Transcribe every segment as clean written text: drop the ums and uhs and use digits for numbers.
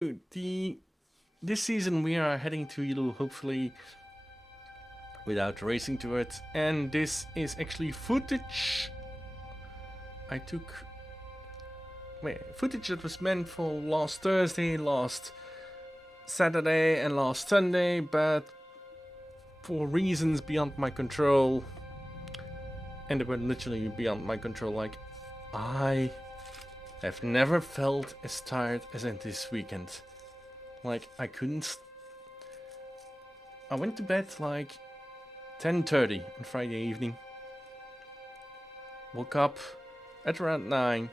This season we are heading to Eeloo, hopefully without racing to it, and this is actually footage I took. Footage that was meant for last Thursday, last Saturday, and last Sunday, but for reasons beyond my control, and they were literally beyond my control. Like, I have never felt as tired as in this weekend. Like, I went to bed like 10:30 on Friday evening. Woke up at around 9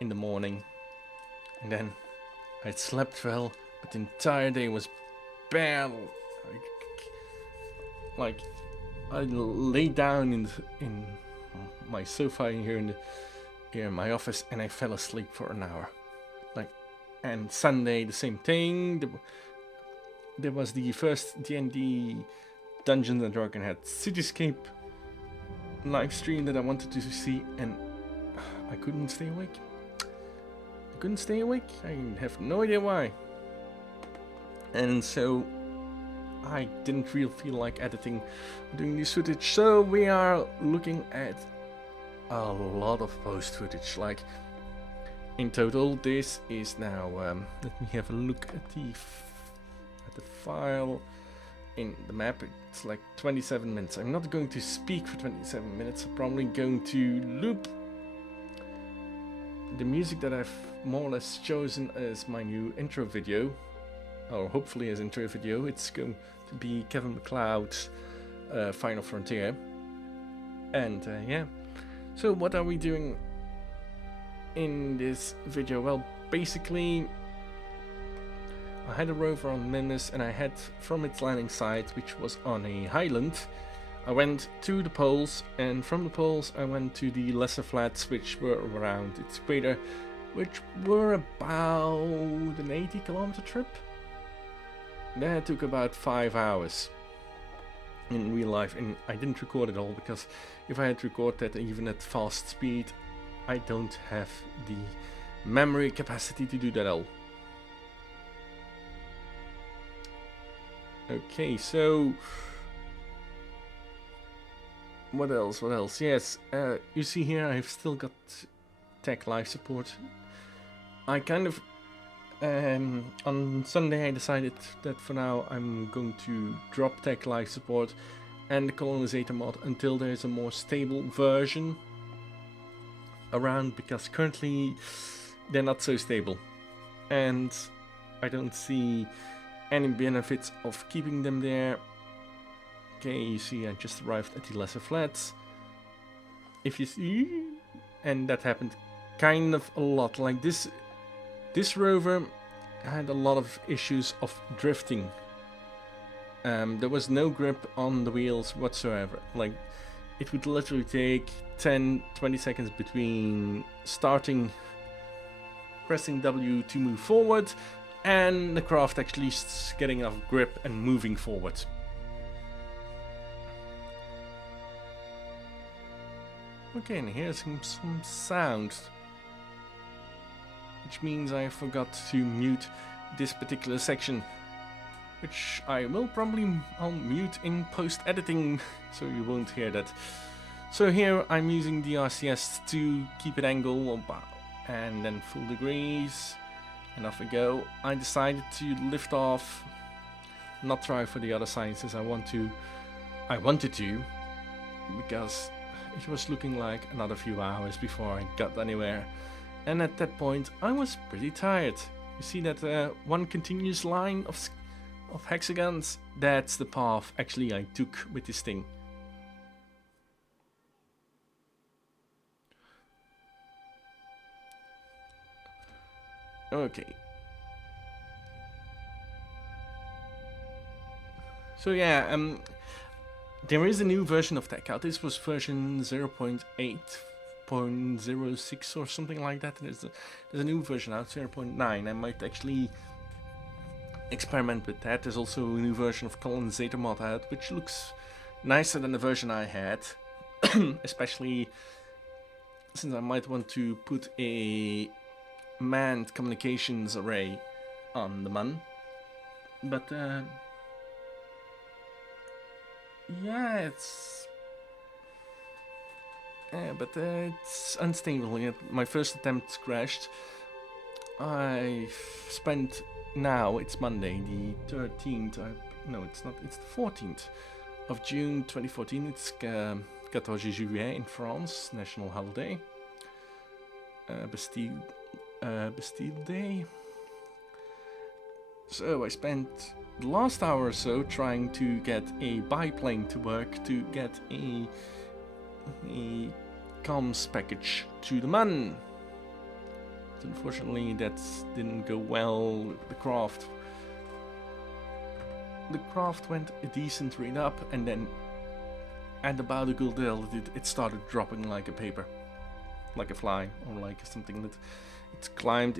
in the morning. And then I slept well, but the entire day was bad. Like I lay down in my sofa here in my office, and I fell asleep for an hour. And Sunday the same thing. There was the first D&D Dungeons and Dragons had Cityscape live stream that I wanted to see, and I couldn't stay awake. I have no idea why. And so I didn't really feel like editing, doing this footage. So we are looking at a lot of post footage. Like, in total, this is now. Let me have a look at the file in the map. It's like 27 minutes. I'm not going to speak for 27 minutes. I'm probably going to loop the music that I've more or less chosen as my new intro video, or hopefully as intro video. It's going to be Kevin MacLeod's Final Frontier. And yeah. So what are we doing in this video? Well, basically I had a rover on Mimas, and I had from its landing site, which was on a highland, I went to the poles, and from the poles I went to the lesser flats, which were around its equator, which were about an 80-kilometer trip. That took about 5 hours in real life, and I didn't record it all, because if I had recorded that even at fast speed, I don't have the memory capacity to do that all. Okay, so what else? Yes, you see here I've still got tech life support. I kind of on Sunday I decided that for now I'm going to drop tech life support and the colonizator mod until there's a more stable version around, because currently they're not so stable, and I don't see any benefits of keeping them there. Okay, you see I just arrived at the lesser flats. If you see, and that happened kind of a lot. Like this rover had a lot of issues of drifting. There was no grip on the wheels whatsoever. Like, it would literally take 10-20 seconds between pressing W to move forward, and the craft actually getting enough grip and moving forward. Okay, and here's some sound, which means I forgot to mute this particular section, which I'll mute in post-editing, so you won't hear that. So here I'm using the RCS to keep it angle, and then full degrees, and off we go. I decided to lift off, not try for the other sciences I wanted to, because it was looking like another few hours before I got anywhere, and at that point I was pretty tired. You see that one continuous line of hexagons? That's the path actually I took with this thing. Okay. So yeah, there is a new version of tech out. This was version 0.8.06 or something like that. There's a new version out, 0.9. I might actually experiment with that. There's also a new version of colonizator mod out, which looks nicer than the version I had, especially since I might want to put a manned communications array on the Mun. But yeah, it's unstable. My first attempt crashed. I've spent now. It's Monday, the 13th. No, it's not. It's the 14th of June, 2014. It's 14 juillet in France, national holiday. Bastille Day. So I spent the last hour or so trying to get a biplane to work to get a comms package to the Mun. But unfortunately, that didn't go well. The craft went a decent rate up, and then at about a good altitude, it started dropping like a paper, like a fly, or like something that it climbed,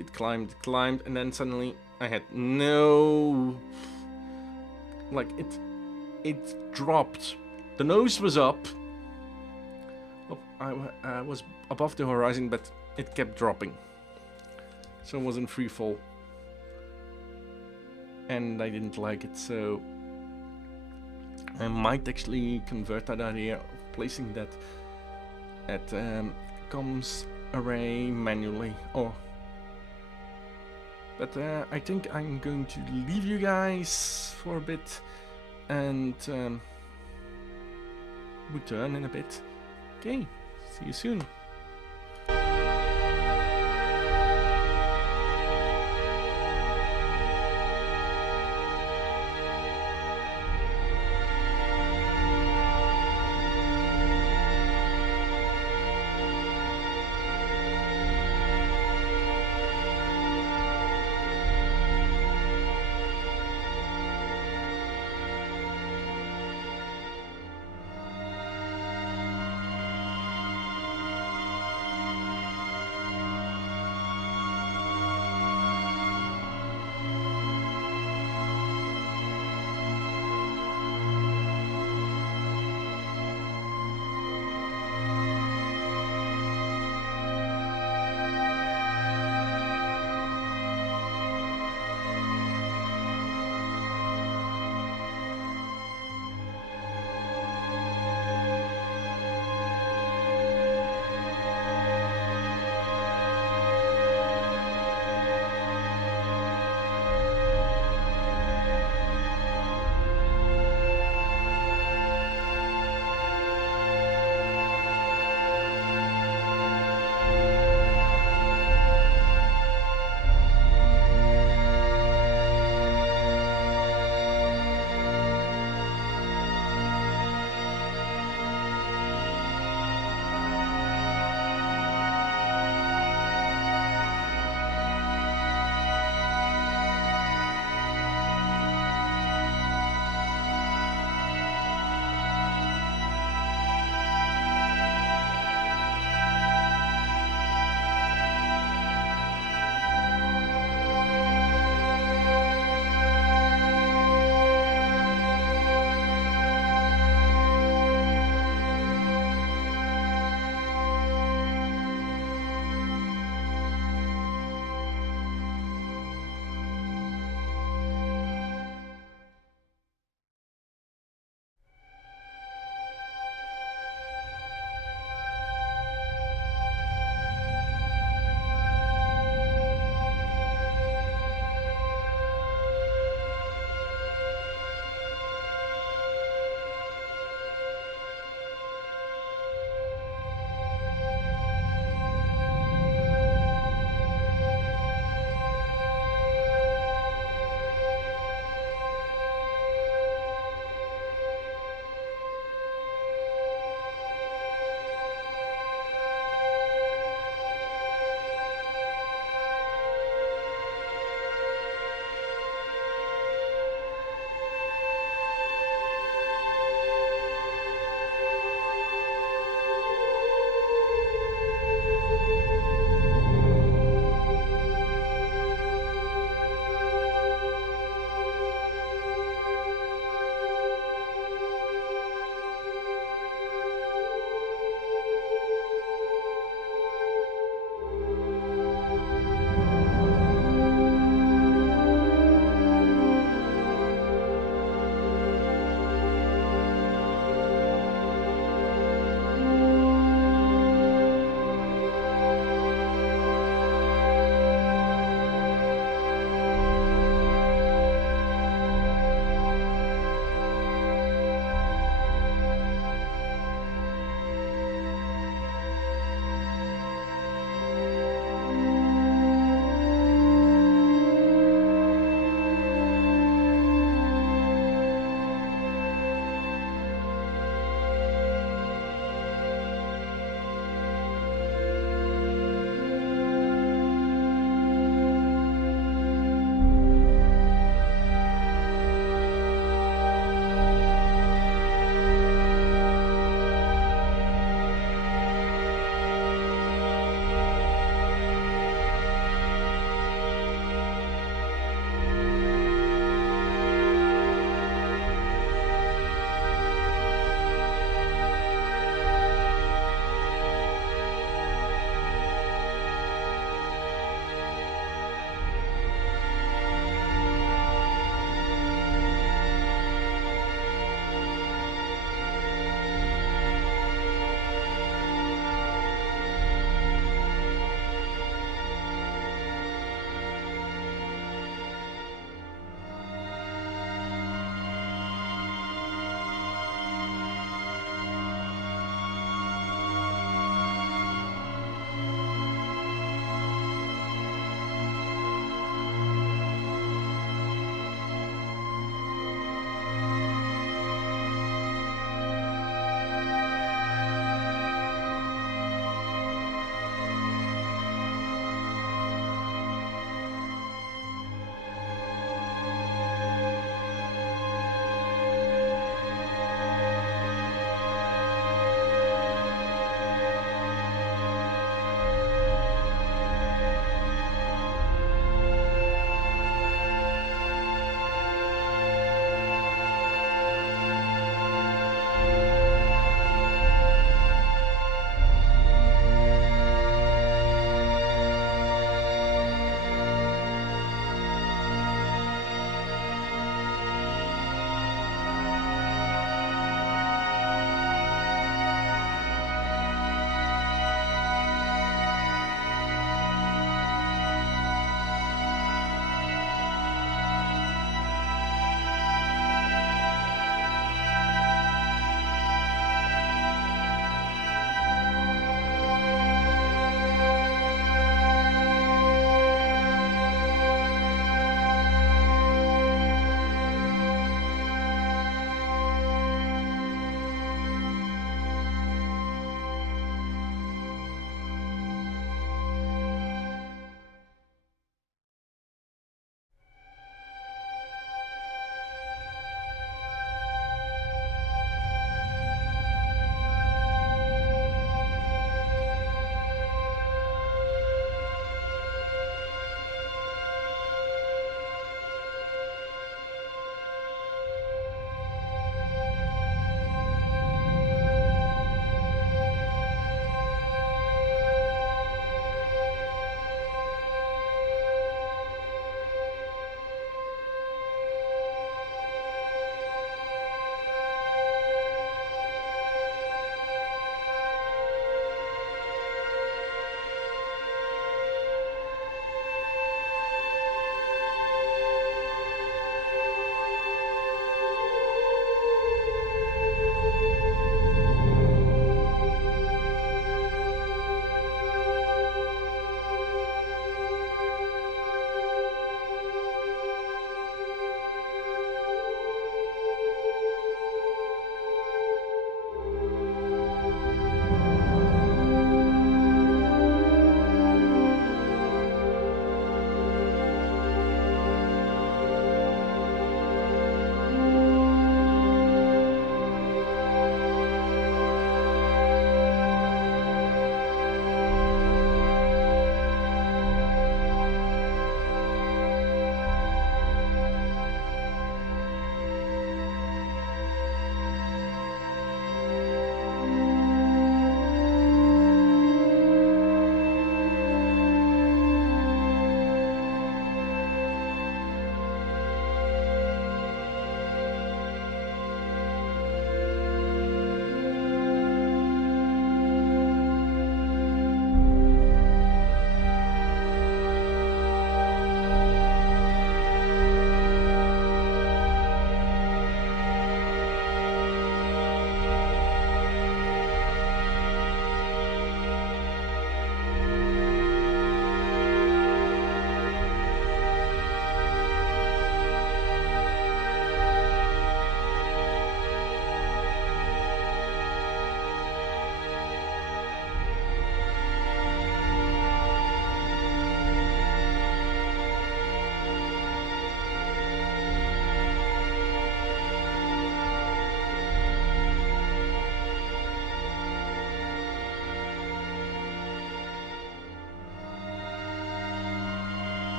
and then suddenly I had no, like it dropped. The nose was up. I was above the horizon, but it kept dropping. So it was in free fall. And I didn't like it, so I might actually convert that idea of placing that at comms array manually. But I think I'm going to leave you guys for a bit and return in a bit. Okay, see you soon.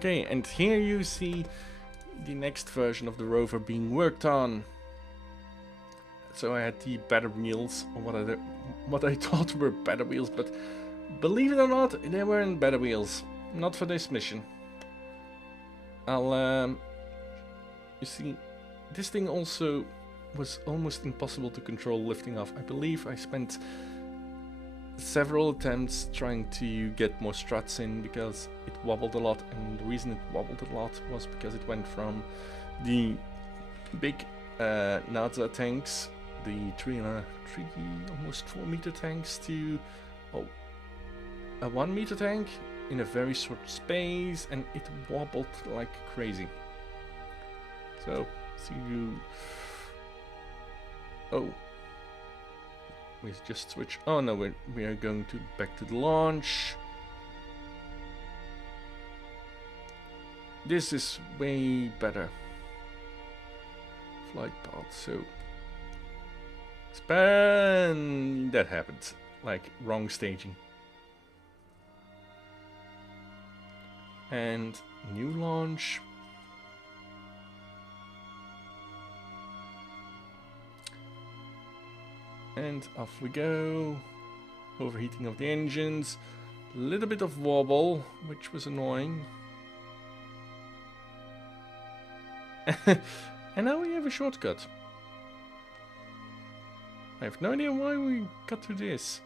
Okay, and here you see the next version of the rover being worked on. So I had the better wheels, or what I thought were better wheels, but believe it or not, they weren't better wheels. Not for this mission. You see, this thing also was almost impossible to control lifting off. I believe I spent several attempts trying to get more struts in because it wobbled a lot, and the reason it wobbled a lot was because it went from the big NASA tanks, the almost 4 meter tanks, to a 1 meter tank in a very short space, and it wobbled like crazy. So, see you. Oh, we just switch. Oh no, we are going back to the launch. This is way better. Flight path. So, span. That happened. Like wrong staging. And new launch. And off we go. Overheating of the engines. A little bit of wobble, which was annoying. And now we have a shortcut. I have no idea why we got to this.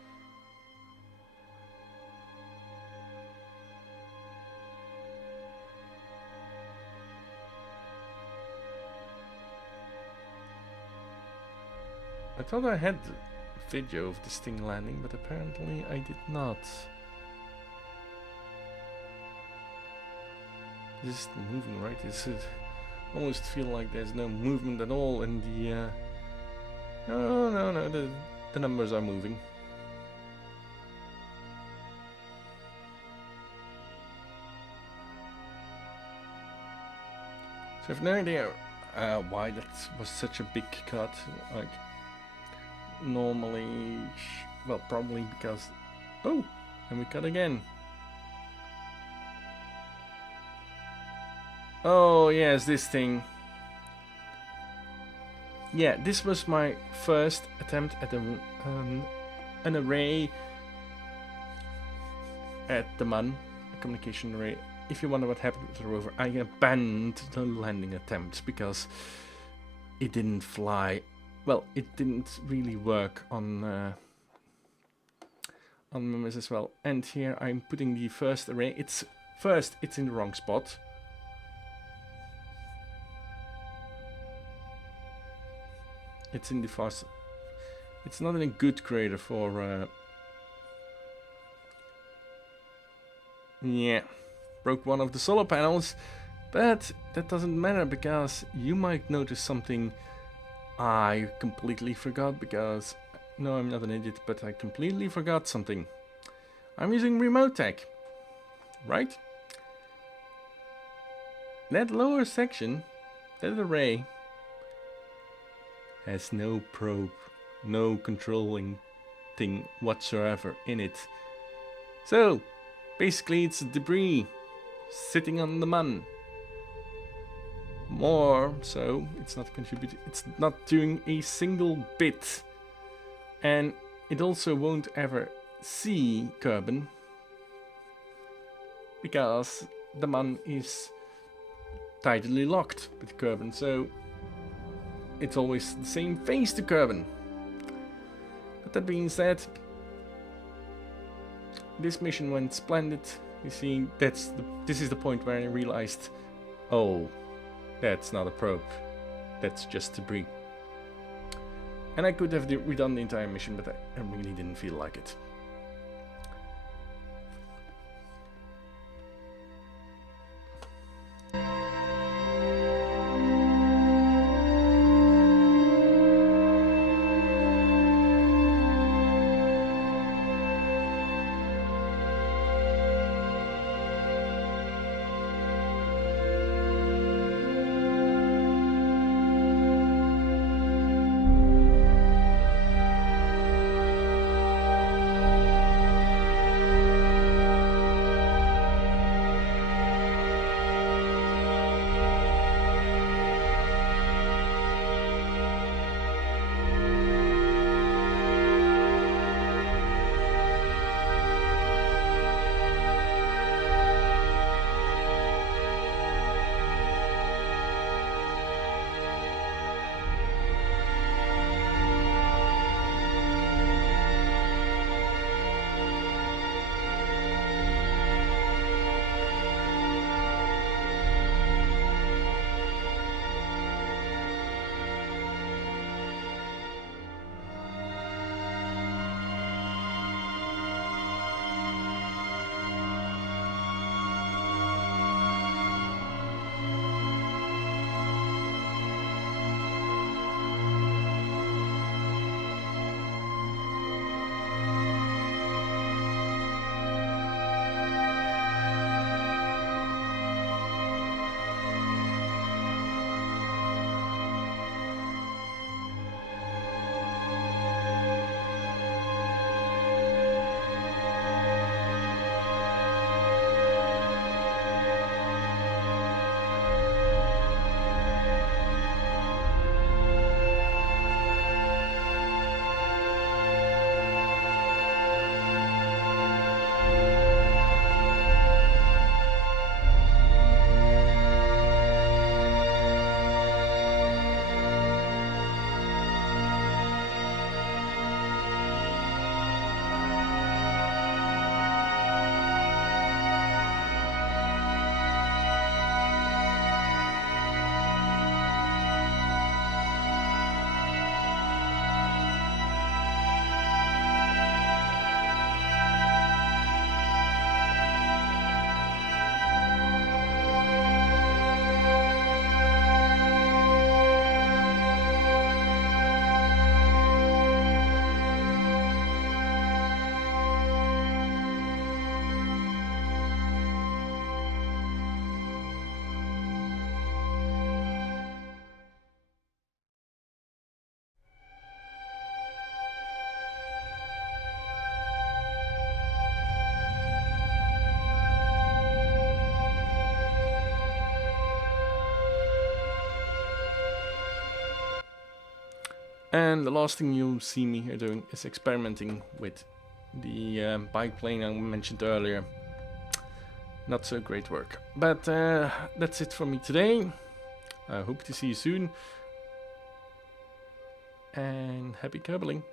I thought I had a video of this thing landing, but apparently I did not. This is moving, right? Is it almost feel like there's no movement at all in the no, the numbers are moving. So I have no idea why that was such a big cut. Like, normally, well, probably because, oh, and we cut again. Oh yes, this thing. Yeah, this was my first attempt at an array at the MUN, a communication array. If you wonder what happened with the rover, I abandoned the landing attempt because it didn't fly. Well, it didn't really work on Mimis as well. And here I'm putting the first array. It's in the wrong spot. It's in the fast. It's not in a good crater for. Yeah, broke one of the solar panels, but that doesn't matter because you might notice something I completely forgot because. No, I'm not an idiot, but I completely forgot something. I'm using remote tech, right? That lower section, that array, has no probe, no controlling thing whatsoever in it. So, basically it's debris sitting on the MUN. More so, it's not contributing, it's not doing a single bit. And it also won't ever see Kerbin because the MUN is tightly locked with Kerbin. So it's always the same face to Kerbin. But that being said, this mission went splendid. You see, this is the point where I realized, oh, that's not a probe, that's just debris. And I could have redone the entire mission, but I really didn't feel like it. And the last thing you'll see me here doing is experimenting with the bike plane I mentioned earlier. Not so great work. But that's it for me today. I hope to see you soon. And happy cabling.